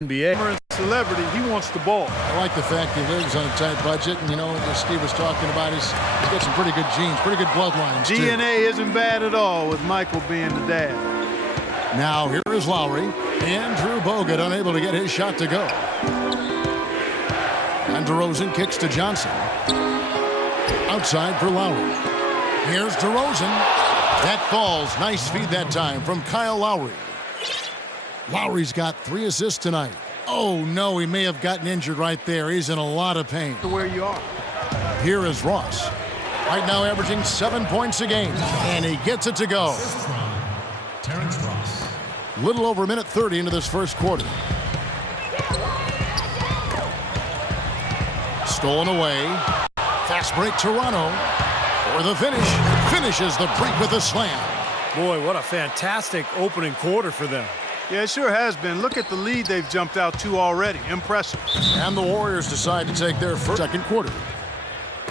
NBA. Celebrity, he wants the ball. I like the fact he lives on a tight budget, and you know, as Steve was talking about, he's got some pretty good genes, pretty good bloodlines, DNA isn't bad at all with Michael being the dad. Now here is Lowry. Andrew Bogut unable to get his shot to go. And DeRozan kicks to Johnson. Outside for Lowry. Here's DeRozan. That falls. Nice feed that time from Kyle Lowry. Lowry's got 3 assists tonight. Oh, no, he may have gotten injured right there. He's in a lot of pain. Where you are. Here is Ross. Right now averaging 7 points a game. And he gets it to go. Terrence Ross. Little over a minute 30 into this first quarter. Stolen away. Fast break Toronto. For the finish. Finishes the break with a slam. Boy, what a fantastic opening quarter for them. Yeah, it sure has been. Look at the lead they've jumped out to already. Impressive. And the Warriors decide to take their first second quarter.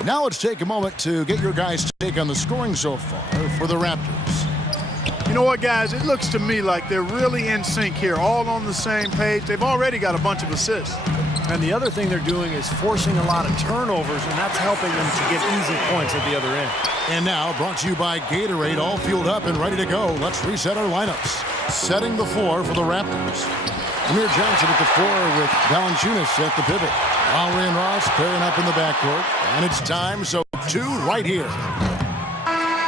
Now let's take a moment to get your guys' take on the scoring so far for the Raptors. You know what, guys? It looks to me like they're really in sync here, all on the same page. They've already got a bunch of assists. And the other thing they're doing is forcing a lot of turnovers, and that's helping them to get easy points at the other end. And now, brought to you by Gatorade, all fueled up and ready to go. Let's reset our lineups. Setting the floor for the Raptors. Amir Johnson at the 4 with Valanciunas at the pivot. Lowry and Ross pairing up in the backcourt. And it's time, so 2 right here.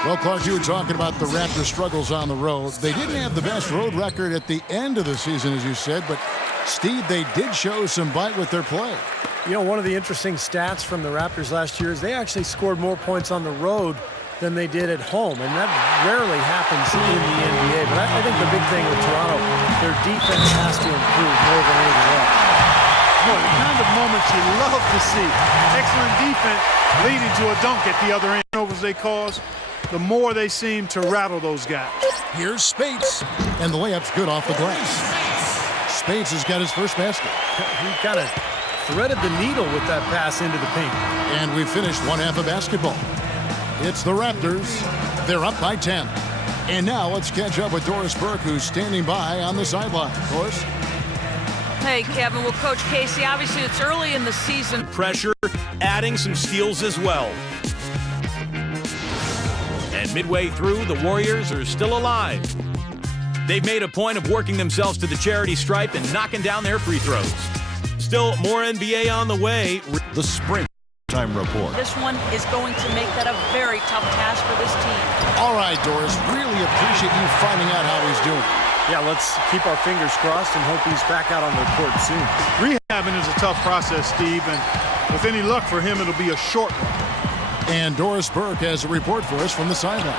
Well, Clark, you were talking about the Raptors' struggles on the road. They didn't have the best road record at the end of the season, as you said, but Steve, they did show some bite with their play. You know, one of the interesting stats from the Raptors last year is they actually scored more points on the road than they did at home, and that rarely happens in the NBA. But I think the big thing with Toronto, their defense has to improve more than anything else. Boy, the kind of moments you love to see. Excellent defense leading to a dunk at the other end. Turnovers they cause, the more they seem to rattle those guys. Here's Spates, and the layup's good off the glass. Spates has got his first basket. He kind of threaded the needle with that pass into the paint. And we finished one half of basketball. It's the Raptors. They're up by 10. And now let's catch up with Doris Burke, who's standing by on the sideline. Doris? Hey, Kevin. Well, Coach Casey, obviously it's early in the season. Pressure, adding some steals as well. And midway through, the Warriors are still alive. They've made a point of working themselves to the charity stripe and knocking down their free throws. Still more NBA on the way. The Sprint Time Report. This one is going to make that a very tough task for this team. All right, Doris, really appreciate you finding out how he's doing. Yeah, let's keep our fingers crossed and hope he's back out on the court soon. Rehabbing is a tough process, Steve, and with any luck for him, it'll be a short one. And Doris Burke has a report for us from the sideline.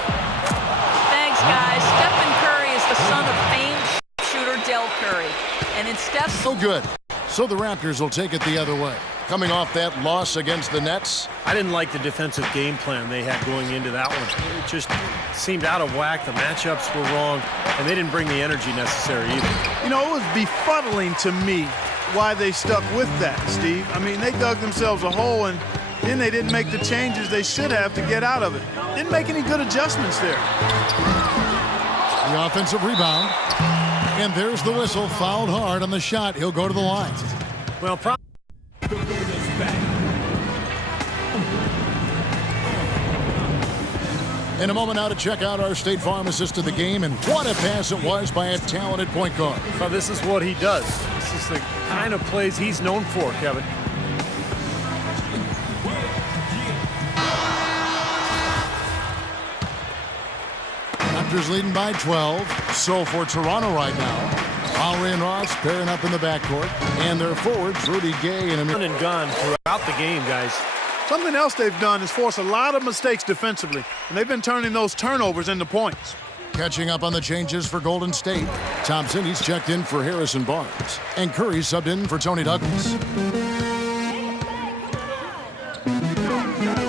Thanks, guys. Stephen Curry is the son of famed shooter Del Curry. And in Steph's... So good. So the Raptors will take it the other way. Coming off that loss against the Nets. I didn't like the defensive game plan they had going into that one. It just seemed out of whack. The matchups were wrong, and they didn't bring the energy necessary either. You know, it was befuddling to me why they stuck with that, Steve. I mean, they dug themselves a hole, and then they didn't make the changes they should have to get out of it. Didn't make any good adjustments there. The offensive rebound. And there's the whistle. Fouled hard on the shot. He'll go to the line. Well, in a moment now to check out our State Farm assist to the game, and what a pass it was by a talented point guard. well, this is what he does. This is the kind of plays he's known for, Kevin. Raptors leading by 12. So for Toronto right now, Lowry and Ross pairing up in the backcourt, and their forwards, Rudy Gay and Run and gun throughout the game, guys. Something else they've done is force a lot of mistakes defensively, and they've been turning those turnovers into points. Catching up on the changes for Golden State. Thompson, he's checked in for Harrison Barnes, and Curry subbed in for Tony Douglas.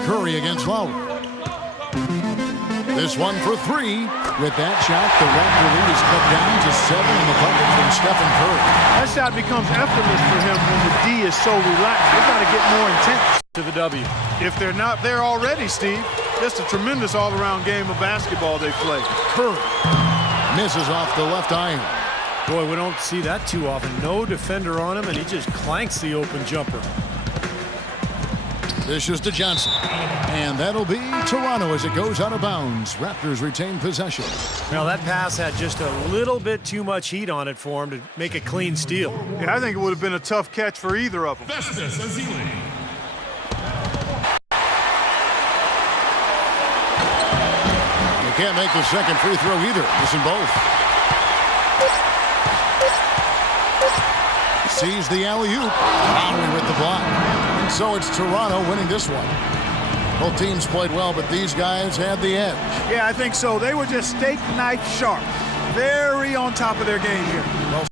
Curry against Lowry. This one for 3. With that shot, the Raptor lead is cut down to 7 in the bucket from Stephen Curry. That shot becomes effortless for him when the D is so relaxed. They've got to get more intense. To the W. If they're not there already, Steve, just a tremendous all-around game of basketball they play. Curry misses off the left iron. Boy, we don't see that too often. No defender on him, and he just clanks the open jumper. This is to Johnson. And that'll be Toronto as it goes out of bounds. Raptors retain possession. Now, that pass had just a little bit too much heat on it for him to make a clean steal. Yeah, I think it would have been a tough catch for either of them. Festus Ezeli. You can't make the second free throw either. Missing both. Sees the alley-oop. Lowry with the block. And so it's Toronto winning this one. Both teams played well, but these guys had the edge. Yeah, I think so. They were just steak knife sharp. Very on top of their game here. Well,